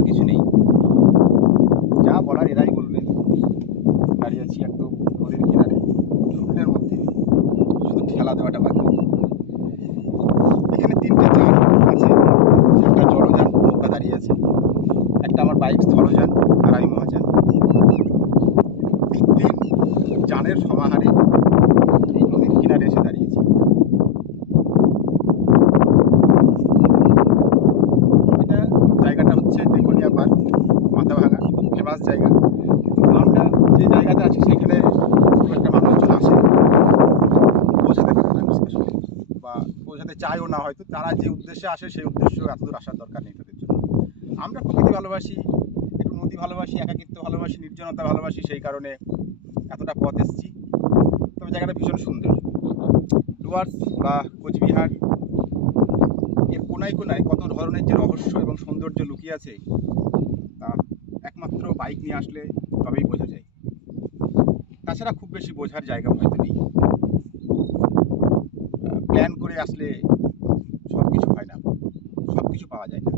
বলার কিছু নেই। যা বলার এরাই বলবে। দাঁড়িয়ে আছি একদম নদীর কিনারে শূন্যের মধ্যে। শুধু ঠেলা দেওয়াটা বাকি। এখানে তিনটে যান আছে। একটা জলযান নৌকা দাঁড়িয়ে আছে। একটা আমার বাইক স্থলযান আর আমি মহাযান। তিন যানের সমাহারে ফেমাস জায়গা। কিন্তু আমরা যে জায়গাতে আছি, সেখানে একটা মানুষজন আসে পৌঁছাতে পারে না। বা পৌঁছাতে চায়ও না হয়তো। তারা যে উদ্দেশ্যে আসে, সেই উদ্দেশ্য এতদূর আসার দরকার নেই তাদের জন্য। আমরা প্রকৃতি ভালোবাসি, একটু নদী ভালোবাসি, একাকিত্ব ভালোবাসি, নির্জনতা ভালোবাসি, সেই কারণে এতটা পথ এসেছি। তবে জায়গাটা ভীষণ সুন্দর। ডুয়ার্স বা কোচবিহার, এর কোনায় কোনায় কত ধরনের যে রহস্য এবং সৌন্দর্য লুকিয়ে আছে বাইক নিয়ে আসলে তবেই বোঝা যায়। তাছাড়া খুব বেশি বোঝার জায়গা হয়তো নেই। প্ল্যান করে আসলে সব কিছু হয় না। সব কিছু পাওয়া যায় না।